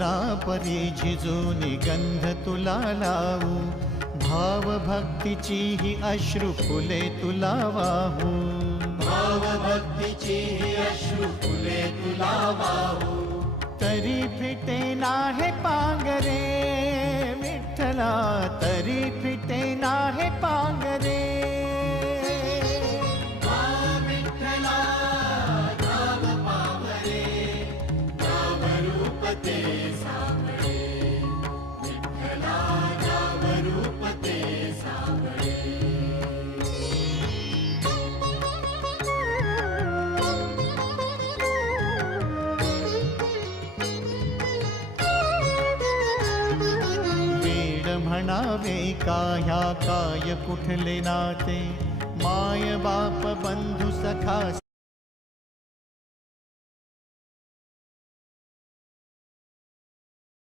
रचना परी झिजूनी गंध तुला लावू, भाव भक्तीची ही अश्रु फुले तुला वाहू, भाव भक्तीची ही अश्रु फुले तुला वाहू. तरी फिटे नाहे पांगरे विठ्ठला, तरी फिटे नाहे पांगरे. म्हणावे काह्या काय कुठले नाते, माय बाप बंधू सखा